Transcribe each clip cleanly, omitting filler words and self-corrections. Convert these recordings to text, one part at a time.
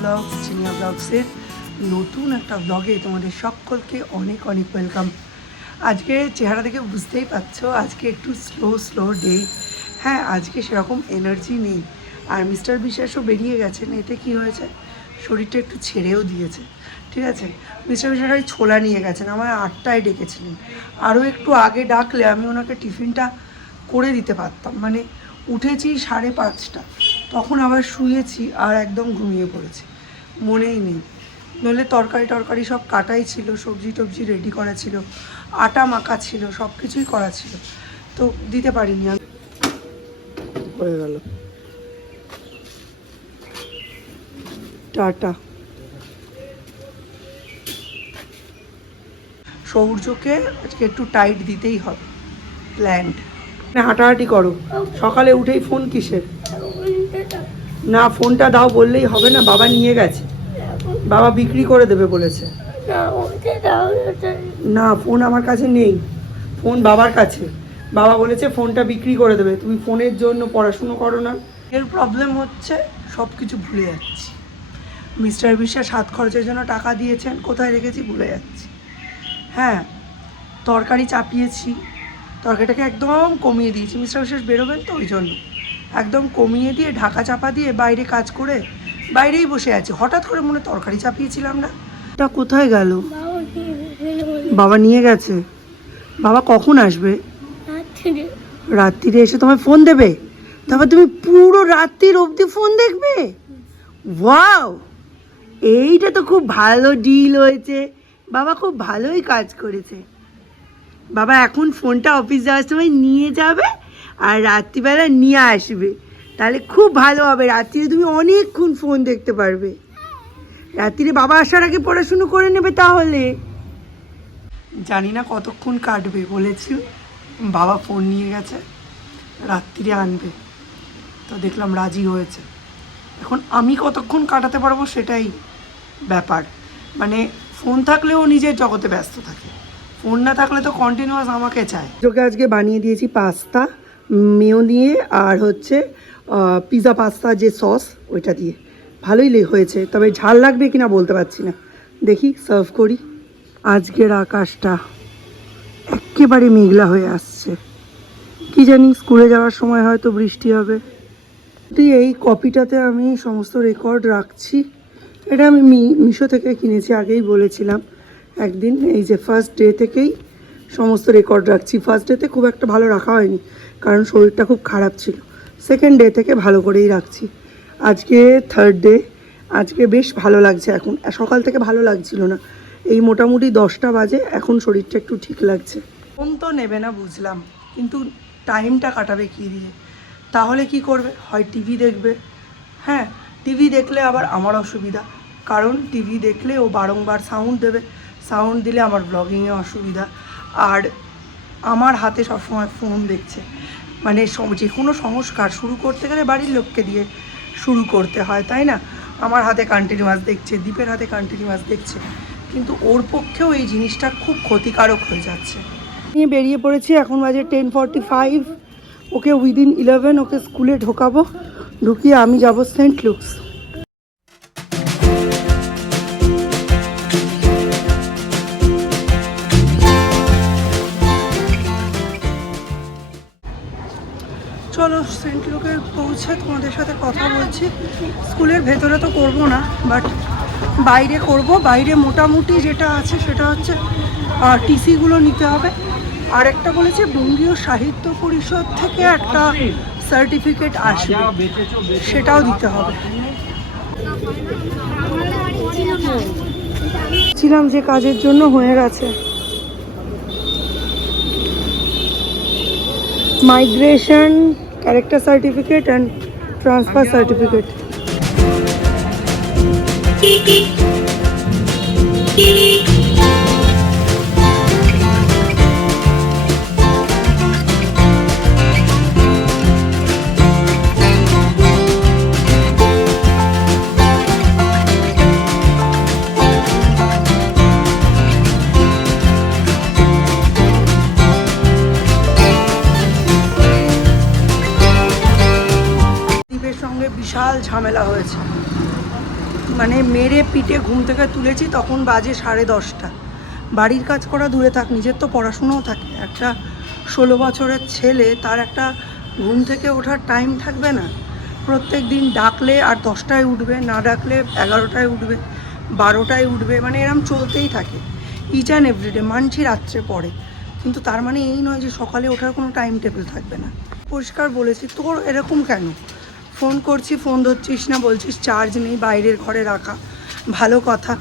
Blogs, চিনিয়া ব্লগসের নতুন একটা ব্লগে তোমাদের সকলকে অনেক অনেক ওয়েলকাম। আজকে চেহারা দেখে বুঝতেই পারছো আজকে একটু স্লো ডে। হ্যাঁ, আজকে সেরকম এনার্জি নেই। আর মিস্টার বিশ্বাসও বেরিয়ে গেছেন, এতে কি হয়েছে, শরীরটা একটু ছেড়েও দিয়েছে। ঠিক আছে, মিস্টার বিশ্বাস ওই ছোলা নিয়ে গেছেন, আমার 8টায় ডেকেছিলেন। আরও একটু আগে ডাকলে আমি ওনাকে টিফিনটা করে দিতে পারতাম। মানে উঠেছি 5:30, তখন আবার শুয়েছি আর একদম ঘুমিয়ে পড়েছি, মনেই নেই। নইলে তরকারি সব কাটাই ছিল, সবজি টবজি রেডি করা ছিল, আটা মাখা ছিল, সব কিছুই করা ছিল, তো দিতে পারিনি। আমি হয়ে গেল, টাটা। সৌর্যকে আজকে একটু টাইট দিতেই হবে, প্ল্যান্ড। হাঁটাহাঁটি করো, সকালে উঠেই ফোন কিসের? না, ফোনটা দাও বললেই হবে না, বাবা নিয়ে গেছে, বাবা বিক্রি করে দেবে বলেছে। না, ফোন আমার কাছে নেই, ফোন বাবার কাছে। বাবা বলেছে ফোনটা বিক্রি করে দেবে, তুমি ফোনের জন্য পড়াশুনো করো না। এর প্রবলেম হচ্ছে সব কিছু ভুলে যাচ্ছি। মিস্টার বিশ্বাস হাত খরচের জন্য টাকা দিয়েছেন, কোথায় রেখেছি ভুলে যাচ্ছি। হ্যাঁ, তরকারি চাপিয়েছি, তরকারিটাকে একদম কমিয়ে দিয়েছি। মিস্টার বিশ্বাস বেরোবেন তো ওই জন্য একদম কমিয়ে দিয়ে ঢাকা চাপা দিয়ে বাইরে কাজ করে বাইরেই বসে আছি। হঠাৎ করে মনে তরকারি চাপিয়েছিলাম না, এটা কোথায় গেল? বাবা নিয়ে গেছে। বাবা কখন আসবে? রাত্রিরে এসে তোমায় ফোন দেবে, তারপর তুমি পুরো রাত্রির অবধি ফোন দেখবে? ওয়াও, এইটা তো খুব ভালো ডিল হয়েছে, বাবা খুব ভালোই কাজ করেছে। বাবা এখন ফোনটা অফিস যাওয়ার সময় নিয়ে যাবে আর রাত্রিবেলা নিয়ে আসবে, তাহলে খুব ভালো হবে। রাত্রিরে তুমি অনেকক্ষণ ফোন দেখতে পারবে। রাত্রিরে বাবা আসার আগে পড়াশুনো করে নেবে। তাহলে জানি না কতক্ষণ কাটবে, বলেছি বাবা ফোন নিয়ে গেছে, রাত্রিরে আনবে, তো দেখলাম রাজি হয়েছে। এখন আমি কতক্ষণ কাটাতে পারবো সেটাই ব্যাপার। মানে ফোন থাকলেও নিজের জগতে ব্যস্ত থাকে, ফোন না থাকলে তো কন্টিনিউয়াস আমাকে চায়। তোকে আজকে বানিয়ে দিয়েছি পাস্তা মেয়ো দিয়ে, আর হচ্ছে পিৎজা পাস্তা যে সস ওইটা দিয়ে, ভালোই হয়েছে, তবে ঝাল লাগবে কিনা বলতে পারছি না, দেখি সার্ভ করি। আজকের আকাশটা একেবারে মেঘলা হয়ে আসছে, কি জানি স্কুলে যাওয়ার সময় হয়তো বৃষ্টি হবে। এই কপিটাতে আমি সমস্ত রেকর্ড রাখছি, এটা আমি মিশো থেকে কিনেছি, আগেই বলেছিলাম একদিন। এই যে ফার্স্ট ডে থেকেই সমস্ত রেকর্ড রাখছি। ফার্স্ট ডেতে খুব একটা ভালো রাখা হয়নি, কারণ শরীরটা খুব খারাপ ছিল। সেকেন্ড ডে থেকে ভালো করেই রাখছি। আজকে থার্ড ডে, আজকে বেশ ভালো লাগছে। এখন সকাল থেকে ভালো লাগছিল না, এই মোটামুটি 10টা বাজে, এখন শরীরটা একটু ঠিক লাগছে। ফোন তো নেবে না বুঝলাম, কিন্তু টাইমটা কাটাবে কী দিয়ে? তাহলে কি করবে? হয় টিভি দেখবে। হ্যাঁ, টিভি দেখলে আবার আমার অসুবিধা, কারণ টিভি দেখলে ও বারংবার সাউন্ড দেবে, সাউন্ড দিলে আমার ব্লগিংয়ে অসুবিধা। আর আমার হাতে সবসময় ফোন দেখছে, মানে যে কোনো সংস্কার শুরু করতে গেলে বাড়ির লোককে দিয়ে শুরু করতে হয়, তাই না? আমার হাতে কন্টিনিউয়াস দেখছে, দীপের হাতে কন্টিনিউয়াস দেখছে, কিন্তু ওর পক্ষেও এই জিনিসটা খুব ক্ষতিকারক হয়ে যাচ্ছে। নিয়ে বেরিয়ে পড়েছি, এখন বাজে 10:45। ওকে উইদিন 11 ওকে স্কুলে ঢোকাবো, ঢুকিয়ে আমি যাব সেন্ট লুকস। চলো সেন্ট লুকে পৌঁছে তোমাদের সাথে কথা বলছি। স্কুলের ভেতরে তো করব না, বাট বাইরে করব। বাইরে মোটামুটি যেটা আছে সেটা হচ্ছে টিসিগুলো নিতে হবে, আর একটা বলেছে বঙ্গীয় সাহিত্য পরিষদ থেকে একটা সার্টিফিকেট আসবে, সেটাও দিতে হবে। ছিলাম যে কাজের জন্য হয়ে গেছে, migration, character certificate and transfer certificate. বিশাল ঝামেলা হয়েছে, মানে মেরে পিঠে ঘুম থেকে তুলেছি তখন বাজে 10:30। বাড়ির কাজ করা দূরে থাক, নিজের তো পড়াশুনোও থাকে। একটা 16 বছরের ছেলে, তার একটা ঘুম থেকে ওঠার টাইম থাকবে না? প্রত্যেক দিন ডাকলে আর 10টায় উঠবে, না ডাকলে 11টায় উঠবে, 12টায় উঠবে, মানে এরম চলতেই থাকে ইচ অ্যান্ড এভরিডে। মানছি রাত্রে পড়ে, কিন্তু তার মানে এই নয় যে সকালে ওঠার কোনো টাইম টেবিল থাকবে না। পরিষ্কার বলেছি, তোর এরকম কেন? ফোন করছি, ফোন ধরছিস না, বলছিস চার্জ নেই, বাইরের ঘরে রাখা। ভালো কথা,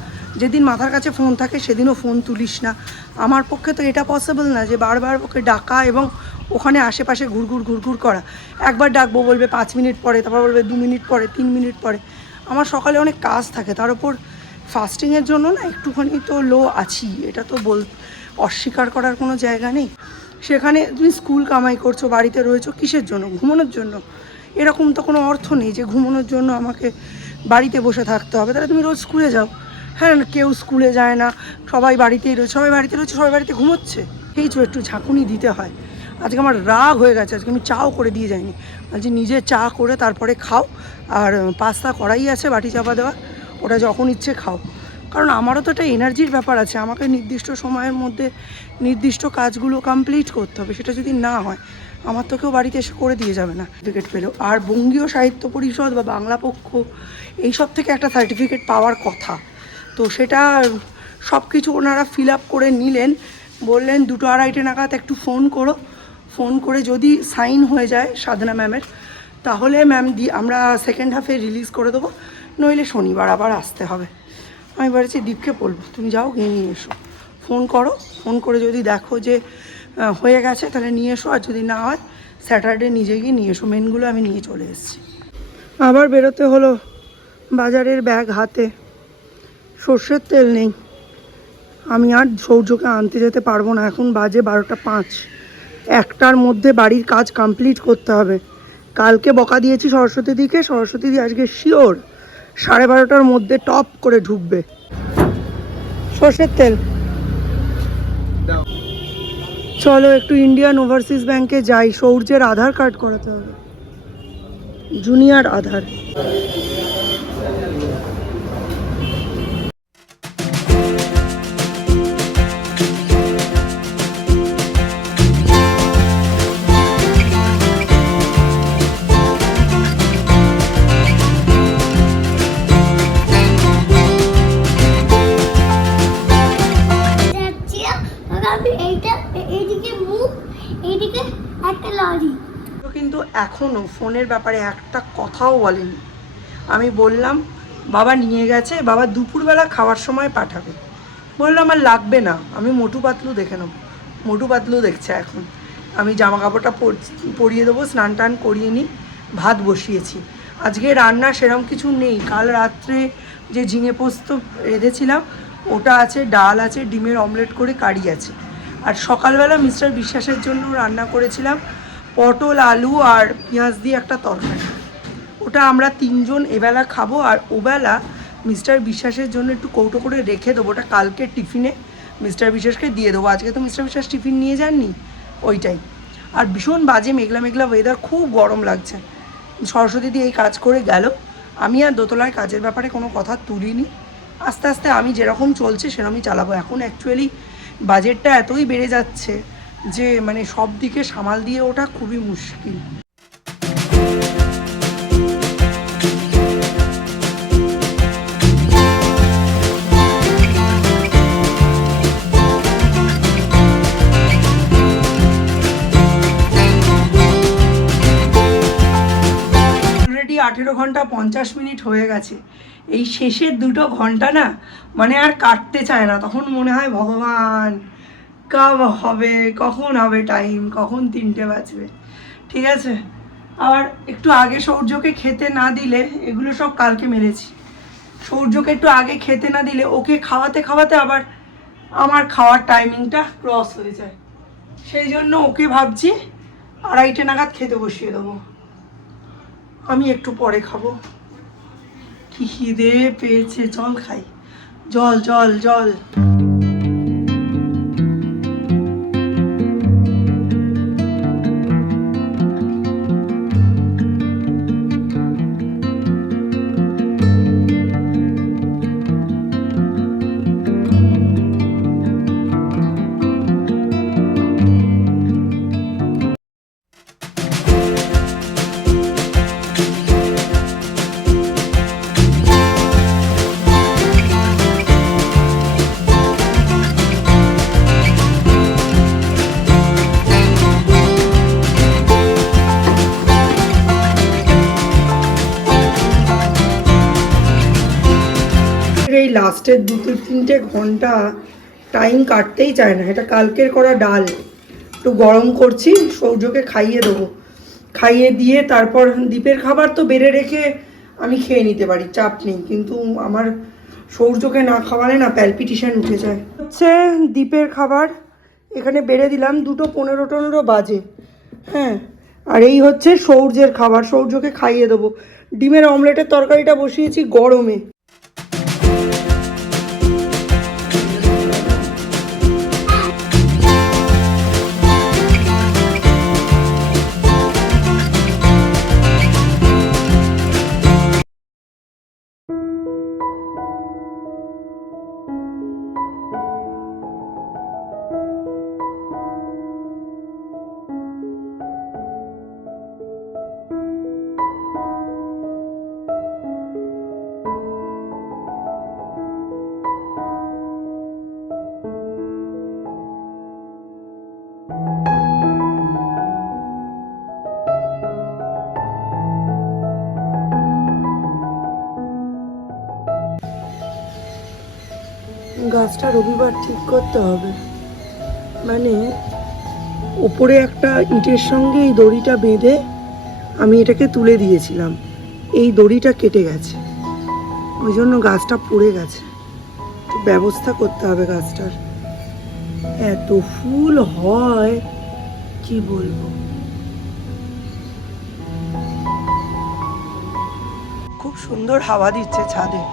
যেদিন মাথার কাছে ফোন থাকে সেদিনও ফোন তুলিস না। আমার পক্ষে তো এটা পসিবল না যে বারবার ওকে ডাকা এবং ওখানে আশেপাশে ঘুরঘুর করা। একবার ডাকবো, বলবে 5 মিনিট পরে, তারপর বলবে 2 মিনিট পরে, 3 মিনিট পরে। আমার সকালে অনেক কাজ থাকে, তার উপর ফাস্টিংয়ের জন্য না একটুখানি তো লো আছি, এটা তো অস্বীকার করার কোনো জায়গা নেই। সেখানে তুমি স্কুল কামাই করছো, বাড়িতে রয়েছো কিসের জন্য? ঘুমানোর জন্য। এরকম তো কোনো অর্থ নেই যে ঘুমানোর জন্য আমাকে বাড়িতে বসে থাকতে হবে। তাহলে তুমি রোজ স্কুলে যাও। হ্যাঁ, কেউ স্কুলে যায় না, সবাই বাড়িতেই রয়েছে, সবাই বাড়িতে ঘুমোচ্ছে। এই তো একটু ঝাঁকুনি দিতে হয়। আজকে আমার রাগ হয়ে গেছে, আজকে আমি চাও করে দিয়ে যাইনি। আজকে নিজে চা করে তারপরে খাও, আর পাস্তা করাই আছে বাটি চাপা দেওয়া, ওটা যখন ইচ্ছে খাও। কারণ আমারও তো একটা এনার্জির ব্যাপার আছে, আমাকে নির্দিষ্ট সময়ের মধ্যে নির্দিষ্ট কাজগুলো কমপ্লিট করতে হবে। সেটা যদি না হয়, আমার তো কেউ বাড়িতে এসে করে দিয়ে যাবে না সার্টিফিকেট পেলেও। আর বঙ্গীয় সাহিত্য পরিষদ বা বাংলা পক্ষ এইসব থেকে একটা সার্টিফিকেট পাওয়ার কথা, তো সেটা সব কিছু ওনারা ফিল আপ করে নিলেন। বললেন 2-2:30 নাগাদ একটু ফোন করো, ফোন করে যদি সাইন হয়ে যায় সাধনা ম্যামের, তাহলে ম্যাম আমরা সেকেন্ড হাফে রিলিজ করে দেবো, নইলে শনিবার আবার আসতে হবে। আমি বলেছি দীপকে বলবো, তুমি যাও গিয়ে নিয়ে এসো। ফোন করো, ফোন করে যদি দেখো যে হয়ে গেছে তাহলে নিয়ে এসো, আর যদি না হয় স্যাটারডে নিজে গিয়ে নিয়ে এসো। মেনগুলো আমি নিয়ে চলে এসেছি। আবার বেরোতে হলো, বাজারের ব্যাগ হাতে। সর্ষের তেল নেই, আমি আর সৌর্যকে আনতে যেতে পারবো না। এখন বাজে 12:05, 1টার মধ্যে বাড়ির কাজ কমপ্লিট করতে হবে। কালকে বকা দিয়েছি সরস্বতী দিকে, সরস্বতী দি আজকে শিওর 12:30টার মধ্যে টপ করে ঢুকবে। সর্ষের তেল চলো একটু ইন্ডিয়ান ওভারসিজ ব্যাংকে যাই, সৌর্যের আধার কার্ড করাতে হবে, জুনিয়র আধার। কিন্তু এখনও ফোনের ব্যাপারে একটা কথাও বলেনি। আমি বললাম বাবা নিয়ে গেছে, বাবা দুপুরবেলা খাওয়ার সময় পাঠাবে। বললাম আমার লাগবে না, আমি মোটু পাতলু দেখে নেবো। মোটু পাতলু দেখছে এখন। আমি জামা কাপড়টা পরিয়ে দেবো, স্নান টান করিয়ে নিই, ভাত বসিয়েছি। আজকে রান্না সেরকম কিছু নেই, কাল রাত্রে যে ঝিঙে পোস্ত রেঁধেছিলাম ওটা আছে, ডাল আছে, ডিমের অমলেট করে কারি আছে। আর সকালবেলা মিস্টার বিশ্বাসের জন্য রান্না করেছিলাম পটল আলু আর পেঁয়াজ দিয়ে একটা তরকারি। ওটা আমরা 3 জন এবেলা খাবো, আর ওবেলা মিস্টার বিশ্বাসের জন্য একটু কৌটো করে রেখে দেবো, ওটা কালকে টিফিনে মিস্টার বিশ্বাসকে দিয়ে দেবো। আজকে তো মিস্টার বিশ্বাস টিফিন নিয়ে যাননি, ওইটাই। আর ভীষণ বাজে মেঘলা মেঘলা ওয়েদার, খুব গরম লাগছে। সরস্বতী দিয়ে এই কাজ করে গেল, আমি আর দোতলায় কাজের ব্যাপারে কোনো কথা তুলিনি। আস্তে আস্তে আমি যেরকম চলছে সেরকমই চালাবো। এখন অ্যাকচুয়ালি বাজেটটা এতই বেড়ে যাচ্ছে যে মানে সব দিকে সামাল দিয়ে ওঠা খুবই মুশকিল। অলরেডি 18 ঘন্টা 50 মিনিট হয়ে গেছে। এই শেষের 2 ঘন্টা না মানে আর কাটতে চায় না, তখন মনে হয় ভগবান কবে হবে, কখন হবে টাইম, কখন 3টে বাজবে। ঠিক আছে, আবার একটু আগে সৌর্যকে খেতে না দিলে, এগুলো সব কালকে মেরেছি, সৌর্যকে একটু আগে খেতে না দিলে ওকে খাওয়াতে খাওয়াতে আবার আমার খাওয়ার টাইমিংটা ক্রস হয়ে যায়। সেই জন্য ওকে ভাবছি 2:30 নাগাদ খেতে বসিয়ে দেবো, আমি একটু পরে খাবো। কি খিদে পেয়েছে, জল খাই, জল জল জল। এই লাস্টের 2-3 ঘন্টা টাইম কাটতেই চায় না। এটা কালকের করা ডাল একটু গরম করছি, সৌর্যকে খাইয়ে দেবো। খাইয়ে দিয়ে তারপর দীপের খাবার তো বেড়ে রেখে আমি খেয়ে নিতে পারি, চাপ নেই, কিন্তু আমার সৌর্যকে না খাওয়ালে না প্যালপিটেশন উঠে যায়। হচ্ছে দীপের খাবার এখানে বেড়ে দিলাম, 2:15 বাজে। হ্যাঁ, আর এই হচ্ছে সৌর্যের খাবার, সৌর্যকে খাইয়ে দেবো। ডিমের অমলেটের তরকারিটা বসিয়েছি গরমে। গাছটা রবিবার ঠিক করতে হবে, মানে ওপরে একটা ইটের সঙ্গে এই দড়িটা বেঁধে আমি এটাকে তুলে দিয়েছিলাম, এই দড়িটা কেটে গেছে, ওই জন্য গাছটা পড়ে গেছে। ব্যবস্থা করতে হবে গাছটার। এত ফুল হয় কি বলবো। খুব সুন্দর হাওয়া দিচ্ছে ছাদে।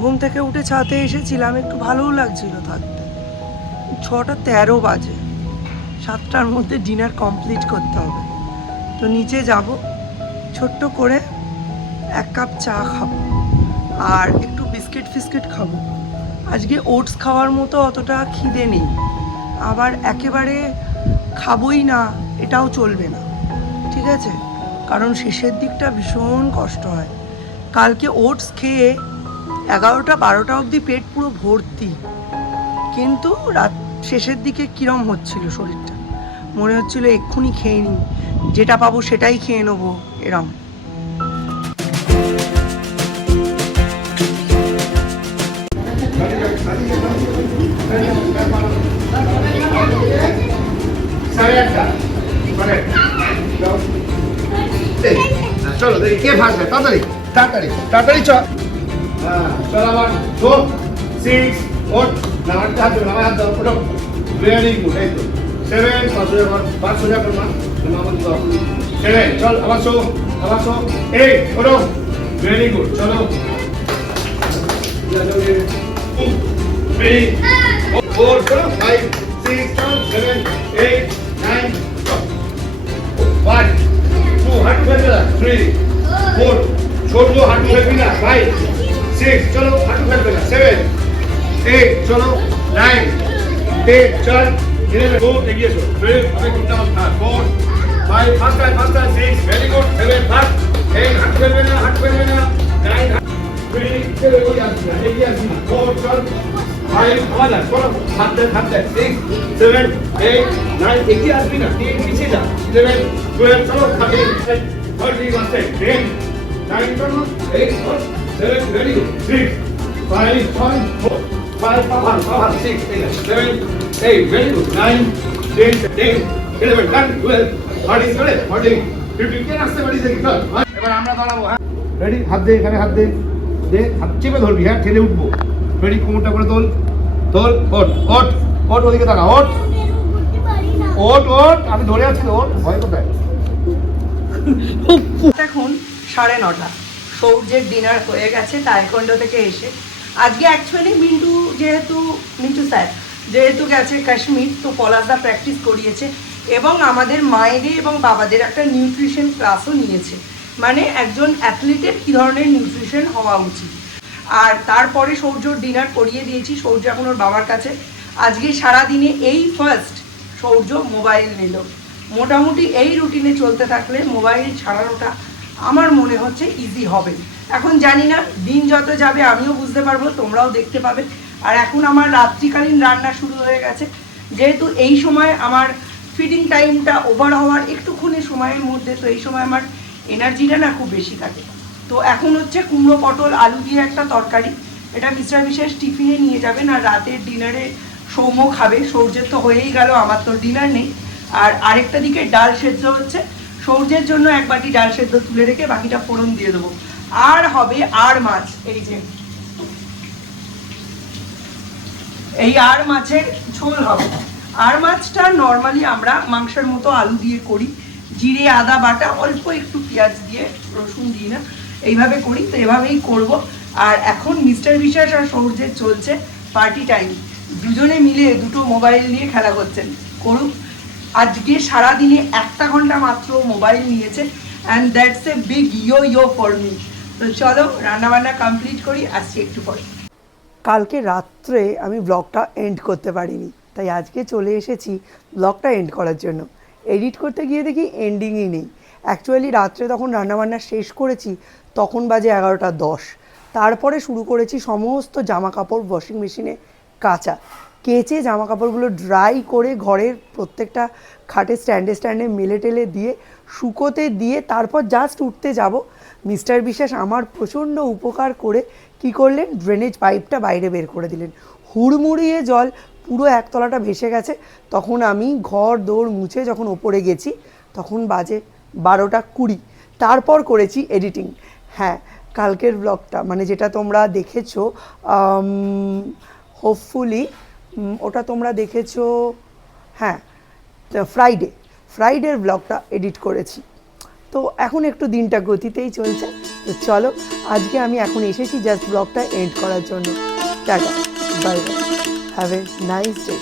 ঘুম থেকে উঠে ছাদে এসেছিলাম, একটু ভালোও লাগছিল থাকতে। 6:13 বাজে, 7টার মধ্যে ডিনার কমপ্লিট করতে হবে। তো নিচে যাব, ছোট্ট করে 1 কাপ চা খাবো আর একটু বিস্কিট খাবো। আজকে ওটস খাওয়ার মতো অতটা খিদে নেই, আবার একেবারে খাবোই না এটাও চলবে না, ঠিক আছে? কারণ শেষের দিকটা ভীষণ কষ্ট হয়। কালকে ওটস খেয়ে 11টা-12টা অবধি পেট পুরো ভর্তি, কিন্তু রাত শেষের দিকে কিরম হচ্ছিল শরীরটা, মনে হচ্ছিল এক্ষুনি খেয়ে নিই, যেটা পাবো সেটাই খেয়ে নেবো এরম। চলো দেখি কে ফার্স্ট হয়, তাড়াতাড়ি তাড়াতাড়ি তাড়াতাড়ি চল। হ্যাঁ চল, আবার 4 6 8 না হাত দাও, না হাত দাও, ওঠো। ভেরি গুড, এই তো 7 5 সোজা কর মা, আমাকে দাও 7 চল, আবার 8 ওঠো। ভেরি গুড, চলো 3 4 চলো 5 6 7 8 9 1 2 হাঁটু ফেলবে না, 3 4 ছোট হাঁটু ফেলবি না, 5 6 চলো হাঁটু ফেলবে না, 7 8 চলো 9 10 চল 11 2 এগিয়ে এসো, 12 আমি কোনটা মাথা 4 5 fast time 6 very good 7 fast 8 হাঁটু ফেলবে না 9 3 চলো এগিয়ে আসবি না 4 চল 5 আমাদের চলো হাত দে 6 7 8 9 এগিয়ে আসবি না, 3 পিছিয়ে যা 11 12 চলো 13 30 আসছে 10 9 চলো 8 7 very good 6 5 4 5 6 7 8 very good 9 10 11 12 13 চলে 14 15 কে আসছে বাড়ি থেকে চল। এবার আমরা দাঁড়াবো, হ্যাঁ রেডি, হাত দে এখানে, হাত দে হাত চেপে ধরবি, হ্যাঁ ঠেলে উঠবো। রেডি, কোমরটা করে তোল তোল, ওট ওট ওট, ওদিকে তাকা, ওট ওট ওট, আমি ধরে আছি তো, ওট ভয় কোথায়। এখন 9:30, সৌর্যের ডিনার হয়ে গেছে তাইকোন্ডো থেকে এসে। আজকে অ্যাকচুয়ালি মিন্টু স্যার যেহেতু গেছে কাশ্মীর, তো পলাশদা প্র্যাকটিস করিয়েছে এবং আমাদের মায়েদের এবং বাবাদের একটা নিউট্রিশন ক্লাসও নিয়েছে, মানে একজন অ্যাথলিটের কী ধরনের নিউট্রিশন হওয়া উচিত। আর তারপরে সৌর্যর ডিনার করিয়ে দিয়েছি, সৌর্য এখন ওর বাবার কাছে। আজকে সারাদিনে এই ফার্স্ট সৌর্য মোবাইল নিল। মোটামুটি এই রুটিনে চলতে থাকলে মোবাইল ছাড়ানোটা আমার মনে হচ্ছে ইজি হবে। এখন জানি না, দিন যত যাবে আমিও বুঝতে পারবো, তোমরাও দেখতে পাবে। আর এখন আমার রাত্রিকালীন রান্না শুরু হয়ে গেছে, যেহেতু এই সময় আমার ফিডিং টাইমটা ওভার হওয়ার একটুখানি সময়ের মধ্যে, তো এই সময় আমার এনার্জিটা না খুব বেশি থাকে। তো এখন হচ্ছে কুমড়ো পটল আলু দিয়ে একটা তরকারি, এটা মিস্টার বিশেষ টিফিনে নিয়ে যাবেন, আর রাতের ডিনারে সৌম্য খাবে। সৌর্যের তো হয়েই গেল, আমার তো ডিনার নেই। আর আরেকটা দিকে ডাল সেদ্ধ হচ্ছে, সৌর্যের জন্য এক বাটি ডাল সেদ্ধ তুলে রেখে বাকিটা ফোড়ন দিয়ে দেবো। আর হবে আর মাছ, এই যে এই আর মাছের ঝোল হবে। আর মাছটা নর্মালি আমরা মাংসের মতো আলু দিয়ে করি, জিরে আদা বাটা অল্প একটু পেঁয়াজ দিয়ে, রসুন দিই না, এইভাবে করি। তো এভাবেই করব। আর এখন মিস্টার বিশ্বাস আর সৌর্যের চলছে পার্টি টাইম, দুজনে মিলে দুটো মোবাইল নিয়ে খেলা করছেন, করুক। আজকে সারাদিনে 1 ঘন্টা মাত্র মোবাইল নিয়েছে, and that's a big yo for me. তো চলো রান্নাবান্না কমপ্লিট করি, আসছি একটু পরে। কালকে রাত্রে আমি ব্লগটা এন্ড করতে পারিনি, তাই আজকে চলে এসেছি ব্লগটা এন্ড করার জন্য। এডিট করতে গিয়ে দেখি এন্ডিংই নেই। অ্যাকচুয়ালি রাত্রে তখন রান্নাবান্না শেষ করেছি, তখন বাজে 11:10। তারপরে শুরু করেছি সমস্ত জামা কাপড় ওয়াশিং মেশিনে কাচা, কেচে জামা কাপড়গুলো ড্রাই করে ঘরের প্রত্যেকটা খাটে স্ট্যান্ডে মেলে টেলে দিয়ে শুকোতে দিয়ে তারপর জাস্ট উঠতে যাব। মিস্টার বিশ্বাস আমার প্রচণ্ড উপকার করে কি করলেন, ড্রেনেজ পাইপটা বাইরে বের করে দিলেন। হুড়মুড়িয়ে জল পুরো একতলাটা ভেসে গেছে। তখন আমি ঘর দৌড় মুছে যখন ওপরে গেছি, তখন বাজে 12:20। তারপর করেছি এডিটিং। হ্যাঁ, কালকের ব্লগটা মানে যেটা তোমরা দেখেছো, হোপফুলি ওটা তোমরা দেখেছো, হ্যাঁ, ফ্রাইডের ব্লগটা এডিট করেছি। তো এখন একটু দিনটা গতিতেই চলছে। তো চলো, আজকে আমি এখন এসেছি জাস্ট ব্লগটা এন্ড করার জন্য। Tata, bye bye, have a nice day.